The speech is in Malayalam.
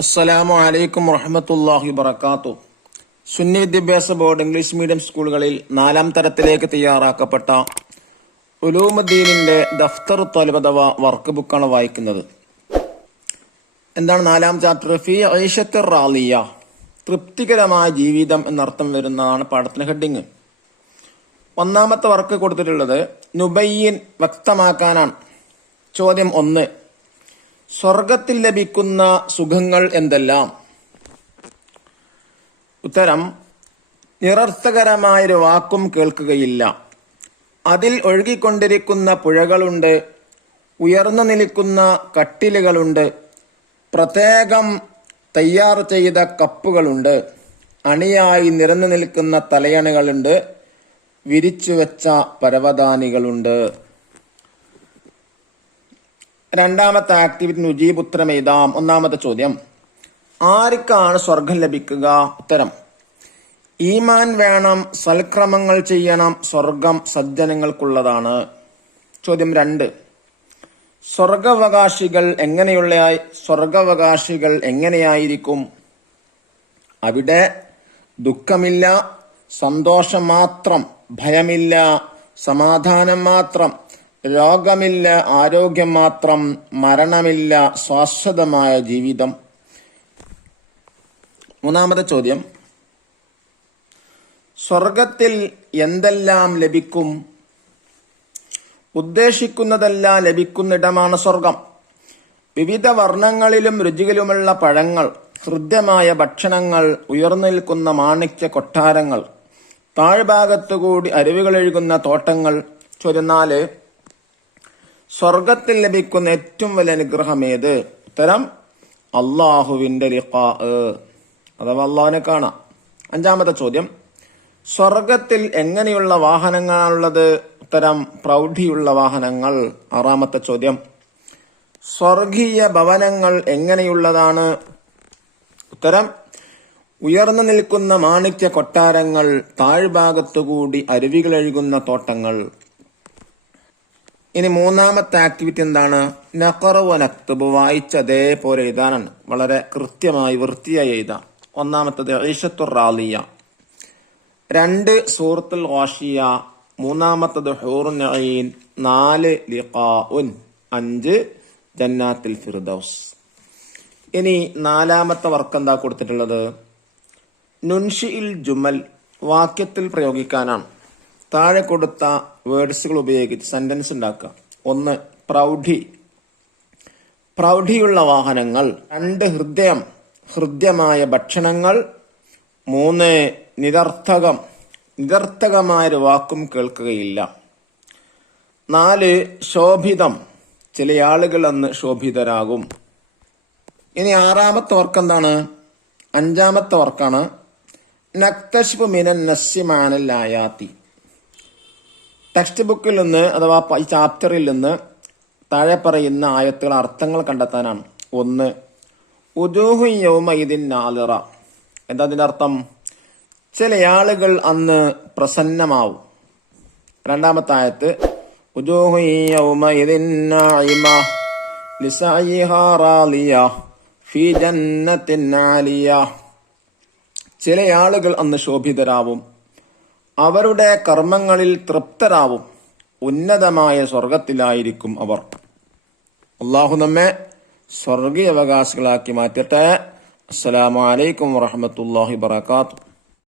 അസ്സലാമു അലൈക്കും വറഹ്മത്തുള്ളാഹി വബറകാതുഹു. സുന്നി വിദ്യാഭ്യാസ ബോർഡ് ഇംഗ്ലീഷ് മീഡിയം സ്കൂളുകളിൽ 4-ാം തരത്തിലേക്ക് തയ്യാറാക്കപ്പെട്ട ഉലൂമുദ്ദീനിന്റെ ദഫ്തർ ത്വലബ് അഥവാ വർക്ക് ബുക്കാണ് വായിക്കുന്നത്. എന്താണ് 4-ാം ചാപ്റ്റർ? ഫി ഐഷത്തുർ റാളിയ, തൃപ്തികരമായ ജീവിതം എന്നർത്ഥം വരുന്നതാണ് പാഠത്തിന് ഹെഡിങ്. 1-ാമത്തെ വർക്ക് കൊടുത്തിട്ടുള്ളത് നുബയ്യിൻ, വ്യക്തമാക്കാനാണ്. ചോദ്യം 1, സ്വർഗത്തിൽ ലഭിക്കുന്ന സുഖങ്ങൾ എന്തെല്ലാം? ഉത്തരം: നിരർത്ഥകരമായൊരു വാക്കും കേൾക്കുകയില്ല. അതിൽ ഒഴുകിക്കൊണ്ടിരിക്കുന്ന പുഴകളുണ്ട്, ഉയർന്നു നിൽക്കുന്ന കട്ടിലുകളുണ്ട്, പ്രത്യേകം തയ്യാർ ചെയ്ത കപ്പുകളുണ്ട്, അണിയായി നിരന്നു നിൽക്കുന്ന തലയണകളുണ്ട്, വിരിച്ചുവെച്ച പരവതാനികളുണ്ട്. 2-ാമത്തെ ആക്ടിവിറ്റി നുജീബ്, ഉത്തരം എഴുതാം. 1-ാമത്തെ ചോദ്യം: ആർക്കാണ് സ്വർഗം ലഭിക്കുക? ഉത്തരം: ഈമാൻ വേണം, സൽക്രമങ്ങൾ ചെയ്യണം, സ്വർഗം സജ്ജനങ്ങൾക്കുള്ളതാണ്. ചോദ്യം 2, സ്വർഗാവകാശികൾ എങ്ങനെയായിരിക്കും? അവിടെ ദുഃഖമില്ല, സന്തോഷം മാത്രം, ഭയമില്ല, സമാധാനം മാത്രം, രോഗമില്ല, ആരോഗ്യം മാത്രം, മരണമില്ല, ശാശ്വതമായ ജീവിതം. 3-ാമത്തെ ചോദ്യം: സ്വർഗത്തിൽ എന്തെല്ലാം ലഭിക്കും? ഉദ്ദേശിക്കുന്നതെല്ലാം ലഭിക്കുന്നിടമാണ് സ്വർഗം. വിവിധ വർണ്ണങ്ങളിലും രുചിയിലുമുള്ള പഴങ്ങൾ, ഹൃദ്യമായ ഭക്ഷണങ്ങൾ, ഉയർന്നു നിൽക്കുന്ന മാണിക്യ കൊട്ടാരങ്ങൾ, താഴ്ഭാഗത്തുകൂടി അരുവികളൊഴുകുന്ന തോട്ടങ്ങൾ. ചോദ്യം 4, സ്വർഗത്തിൽ ലഭിക്കുന്ന ഏറ്റവും വലിയ അനുഗ്രഹം ഏത്? ഉത്തരം: അള്ളാഹുവിന്റെ ലിഖാ, അഥവാ അള്ളാഹുവിനെ കാണാം. 5-ാമത്തെ ചോദ്യം: സ്വർഗത്തിൽ എങ്ങനെയുള്ള വാഹനങ്ങളാണുള്ളത്? ഉത്തരം: പ്രൗഢിയുള്ള വാഹനങ്ങൾ. 6-ാമത്തെ ചോദ്യം: സ്വർഗീയ ഭവനങ്ങൾ എങ്ങനെയുള്ളതാണ്? ഉത്തരം: ഉയർന്നു നിൽക്കുന്ന മാണിക്യ കൊട്ടാരങ്ങൾ, താഴ്ഭാഗത്തുകൂടി അരുവികളൊഴുകുന്ന തോട്ടങ്ങൾ. ഇനി 3-ാമത്തെ ആക്ടിവിറ്റി എന്താണ്? നഖറു വ നക്തുബ്, വായിച്ച് അതേപോലെ എഴുതാനാണ്. വളരെ കൃത്യമായി വൃത്തിയായി എഴുതാം. 1-ാമത്തത് ഐഷത്തുർ റാളിയ, 2 സൂറത്തുൽ ഗാഷിയ, 3-ാമത്തത് ഹൂറുൻ നഈൻ, 4 ലിഖാഉൻ, 5 ജന്നാത്തുൽ ഫിർദൗസ്. ഇനി 4-ാമത്തെ വർക്ക് എന്താ കൊടുത്തിട്ടുള്ളത്? നുൻഷിഇൽ ജുമൽ, വാക്യത്തിൽ പ്രയോഗിക്കാനാണ്. താഴെ കൊടുത്ത വേർഡ്സുകൾ ഉപയോഗിച്ച് സെന്റൻസ് ഉണ്ടാക്കുക. 1, പ്രൗഢി, പ്രൗഢിയുള്ള വാഹനങ്ങൾ. 2, ഹൃദ്യമായ ഭക്ഷണങ്ങൾ. 3, നിരർത്ഥകമായൊരു വാക്കും കേൾക്കുകയില്ല. 4, ശോഭിതം, ചില ആളുകൾ അന്ന് ശോഭിതരാകും. ഇനി 6-ാമത്തെ വർക്ക് എന്താണ്? 5-ാമത്തെ വർക്കാണ് നക്തശ്ബ് മിനൻ നസ്സി മാനൽ ആയാത്തി. ടെക്സ്റ്റ് ബുക്കിൽ നിന്ന് അഥവാ ഈ ചാപ്റ്ററിൽ നിന്ന് താഴെ പറയുന്ന ആയത്തുകൾ അർത്ഥങ്ങൾ കണ്ടെത്താനാണ്. 1, ഉജൂഹു യൗമഇദിൻ നാളിറ. എന്താ അതിന്റെ അർത്ഥം? ചില ആളുകൾ അന്ന് പ്രസന്നമാവും. 2-ാമത്തെ ആയത്ത് ഉജൂഹു യൗമഇദിൻ നാഇമ ലിസഅയിഹാ റാളിയ ഫീ ജന്നത്തിൻ ആലിയ. ചില ആളുകൾ അന്ന് ശോഭിതരാവും, അവരുടെ കർമ്മങ്ങളിൽ തൃപ്തരാവും, ഉന്നതമായ സ്വർഗത്തിലായിരിക്കും അവർ. അള്ളാഹു നമ്മെ സ്വർഗീയ അവകാശികളാക്കി മാറ്റട്ടെ. അസ്സലാമു അലൈക്കും വറഹ്മത്തുള്ളാഹി വബറകാതുഹു.